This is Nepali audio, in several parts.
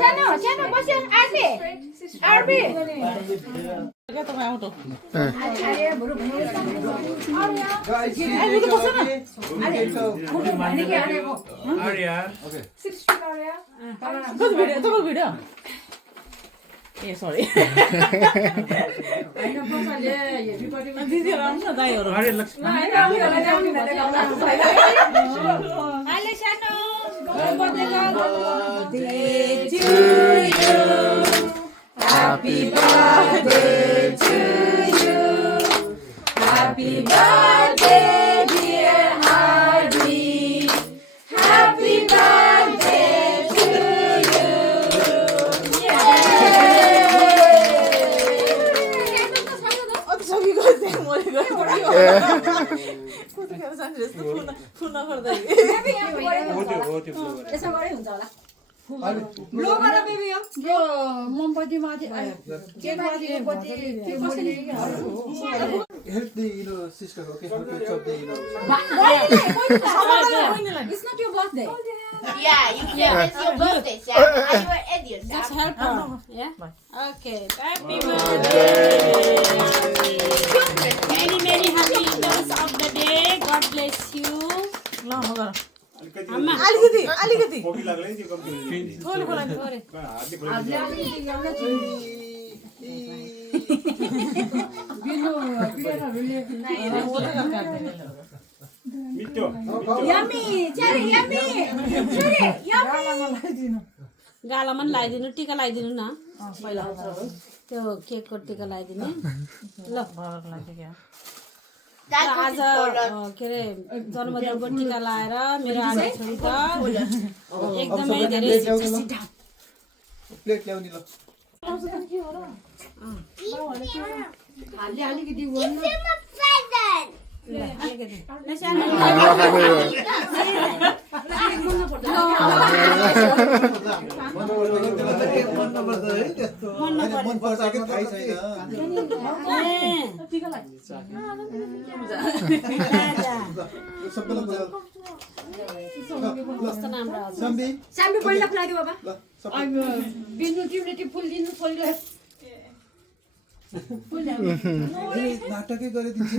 सानो बस्यो आरबी क्या तपाईँ आउट भिडियो ए सरी दिदी आउँछ दाइहरू Happy birthday to you. Happy birthday, dear Harvey. Happy birthday to you. Blow गर बेबी यो यो मोमबत्ती माथि के माथि बत्ती त्यो कसरी Help the sister, okay? Help the It's not your birthday. Yeah, you can. It's your birthday, Sam. Are you an idiot, Sam? Just help her. Yeah? Okay. Happy birthday. Many, many happy returns of the day. God bless you. Amma, aligati. खोकी लाग्लै त्यो कम्ती थोरै खोला थोरै मिठो Yummy, cherry, yummy. Cherry, yummy. गालामा पनि लगाइदिनु टिका लगाइदिनु न पहिला त्यो केकको टिका लगाइदिनु ल आज के अरे जन्मदिनको टिका लगाएर मेरो आमा छोरी त एकदमै धेरै plate ल्याउनी ल अलिकति मन पर्छ कि थाहै छैन सबैलाई बोलाऊ सम्बी साम्बी पहिला खुलाइदियो बाबा ल सब बिनु तिमीले त्यो फुल दिनु पहिला नाटकै गरिदिन्छु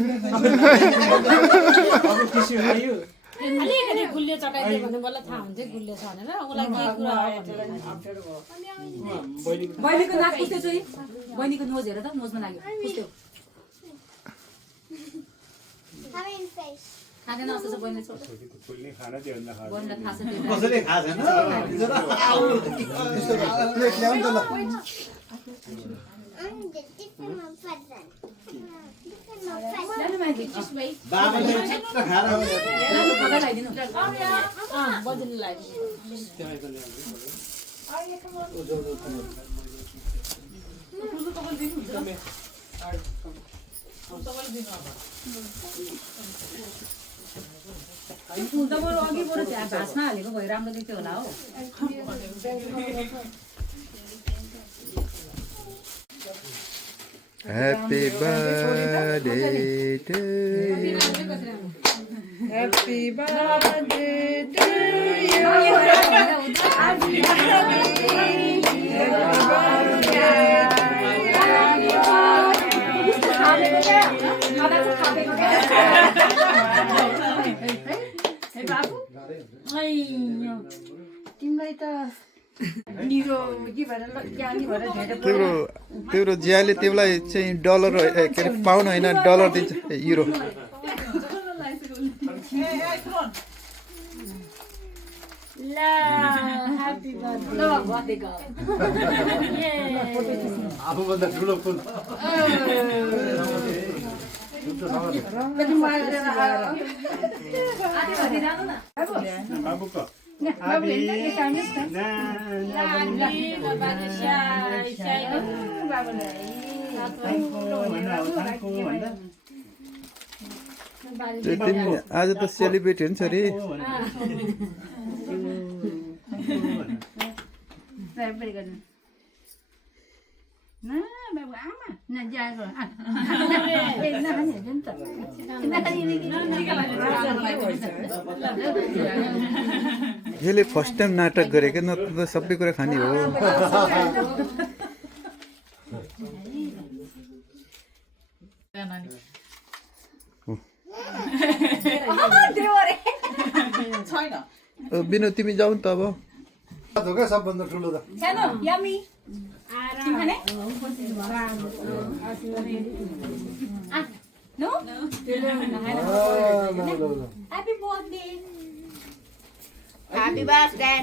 अब खुसी भयो अलिकति गुलियो चटाइदियो भने मलाई थाहा हुन्छ गुलियो छ भनेर उसलाई के कुरा हो बहिनीको नाक पुस्दै छु बहिनीको नोज हेर त नोजमा लाग्यो पुस्दै खाँदैन जस्तो छ बहिनीले छोड्छ फुल्ने खाना त्यो भन्दा खाना बहिनीलाई थाहा छ कसैले खाएको छैन प्लेट ल्याउनु त ल बाबाले चित्त खाएर बदली लगाइदिनु बरु अघि बरु त्यहाँ घाँसमा हालेको भए राम्रो देख्थ्यो होला हो Happy birthday to you. Happy birthday to you. Happy तिमीलाई त तिम्रो जियाले तिमीलाई चाहिँ डलर के अरे पाउन्ड होइन डलर दिन्छ युरो आफूभन्दा ठुलो फुल बाबुको तिमी आज त सेलिब्रेटी हुन्छ अरे बाबु आमा न यसले फर्स्ट टाइम नाटक गरेको नत्र त सबै कुरा खाने हो बिनु तिमी जाऊ नि त अब धोका सबभन्दा ठुलो त सानो यम्मी तिमीले नो ह्यापी बर्थडे Happy birthday.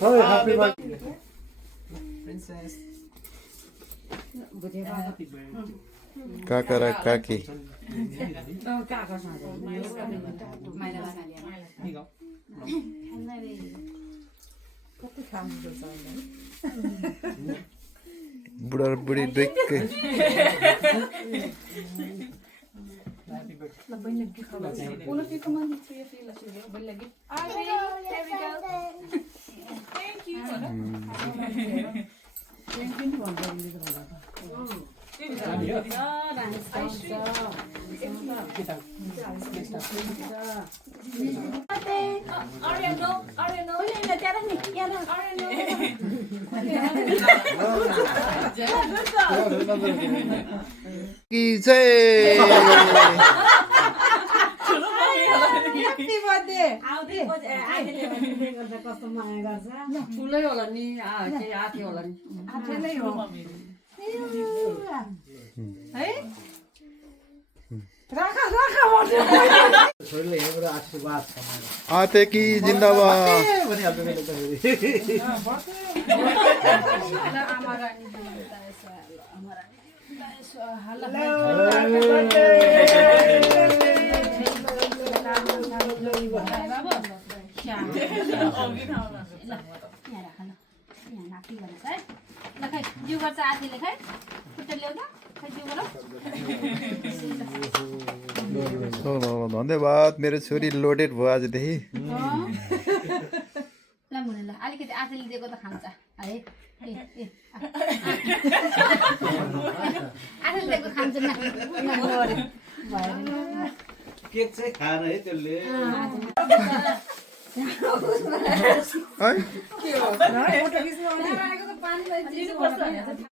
खै ह्यापी बर्थडे काका र काकी बुढा र बुढी दुईकै की जय Happy birthday. ठुलै होला नि केही आथे होला नि आफैले हो है राखा राखा भन्छु छोरीले यहाँबाट आशीर्वाद छ आते की जिन्दाबाद भनिहाल्नु मैले त फेरि धन्यवाद मेरो छोरी लोडेड भयो आजदेखि अलिकति आफैले दिएको त खान्छ है आफैले दिएको खान्छ केक चाहिँ खाएर है त्यसले है